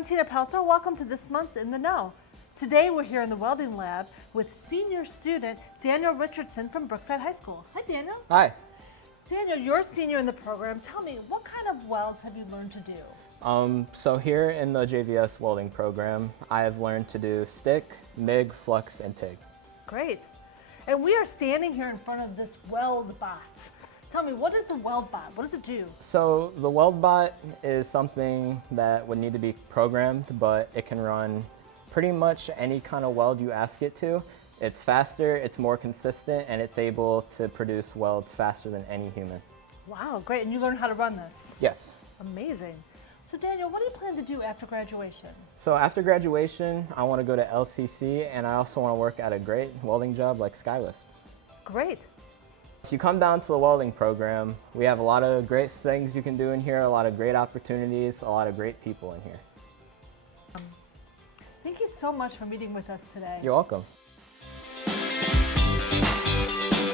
I'm Tina Pelto. Welcome to this month's In the Know. Today we're here in the welding lab with senior student Daniel Richardson from Brookside High School. Hi, Daniel. Hi. Daniel, you're a senior in the program. Tell me, what kind of welds have you learned to do? So here in the JVS welding program, I have learned to do stick, MIG, flux, and TIG. Great. And we are standing here in front of this weld bot. Tell me, what is the weld bot? What does it do? So the weld bot is something that would need to be programmed, but it can run pretty much any kind of weld you ask it to. It's faster, it's more consistent, and it's able to produce welds faster than any human. Wow, great. And you learned how to run this? Yes. Amazing. So Daniel, what do you plan to do after graduation? So after graduation, I want to go to LCC, and I also want to work at a great welding job like Skylift. Great. If you come down to the welding program, we have a lot of great things you can do in here, a lot of great opportunities, a lot of great people in here. Thank you so much for meeting with us today. You're welcome.